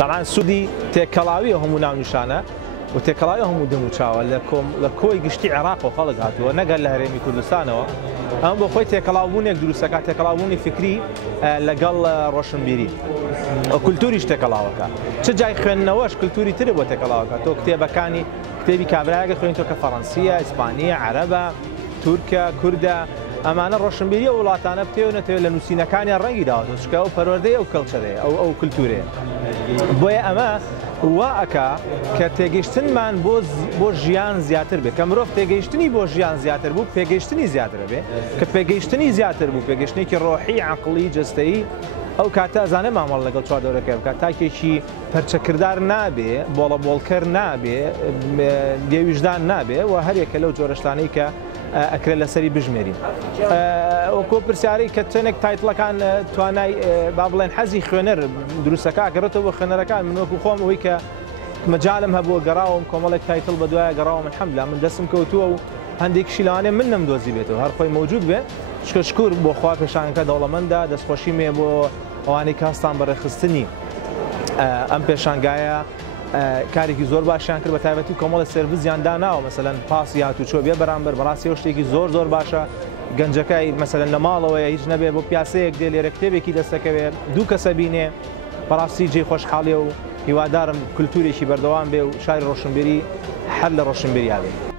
طبعا سودی تێکەڵاویە هەموو ناونیشانە و تێکەڵاوی هەموو دەموچاوە لە کۆی گشتی عێراق و خەڵک هاتووە نەگەر لە هەرێمی کوردستانەوە ئەم بۆ خۆی تێکەڵاوبوونێک دروستەکە تێکەڵاوبوونی فکری لەگەڵ ڕۆشنبیری کولتوریش تێکەڵاوەکە چ جای خوێندنەوەش کولتوری ترە بۆ تێکەڵاوەکە تۆ کتێبەکانی کتێبی کابرایەکە خوێنیتەوە کە فەڕەنسیە، ئیسپانیە، عەرەبە، تورکە، کوردە ئەمانە ڕۆشنبیریە وڵاتانە بتێونەتەوە لە نووسینەکانیان ڕەنگی داوەتەوە چکە ئەو پەروەردەیە ئەو کەڵچەرەیە ئەو کولتورەیە بۆیە ئەمە وا ئەکا کە تێگەیشتنمان بۆ ژیان زیاتر بێت کە مرۆڤ تێگەیشتنی بۆ ژیان زیاتر بوو پێگەیشتنی زیاترە بێ کە پێگەیشتنی زیاتر بوو پێگەشتێکی ڕۆحی عەقڵی جەستەیی ئەو کاتە ئەزانێ مامەڵ لەگەڵ چواردەوەرەکە بکات تاکێکی پەرچەکردار نابێ بۆڵەبۆڵکەر نابێ بێویژدان نابێ و هەرێکە لەو جۆرەشتانەی کە ئەکرێت لەسەری بژمێرین وەکو پرسیارەی کە چەندێک تایتڵەکان توانای با بڵێن حەزی خوێنەر دروستەکە ئەگەڕێتەوە بۆ خوێنەرەکان من وەکو خۆم ئەوەی کە مەجالم هەبووە گەڕاوم کۆمەڵێک تایتڵ بە دوایە گەڕاوە من حەمدلا من دەستم کەوتووە و هەندێکیشی لەوانەیە من نەمدۆزی بێتەوە هەر خۆی موجود بێ شکر بۆ خوا پێشانگەکە دەوڵەمەندە دەستخۆشی مێ بۆ ئەوانەی کاستان بەڕێخستنی ئەم پێشانگایە کارێکی زۆر باشیان کرد بە تایبەتی کۆمەڵە سێرڤیسیان داناوە مەسەلەن پاسی هاتوچۆ بێ بەرامبەر بەڕاستی شتێکی زۆر باشە گەنجەکەی مەسەلەن لە ماڵەوەی هیچ نەبێ بۆ پیاسەیەک دێ لێرە کتێبێکی دەستەکەوێت دوو کەسە بینێ بەڕاستی جێی خۆشحاڵیە و هیوادارم کولتورێکی بەردەوام بێ و شاری ڕۆشنبیری هەر لە ڕۆشنبیریاوێ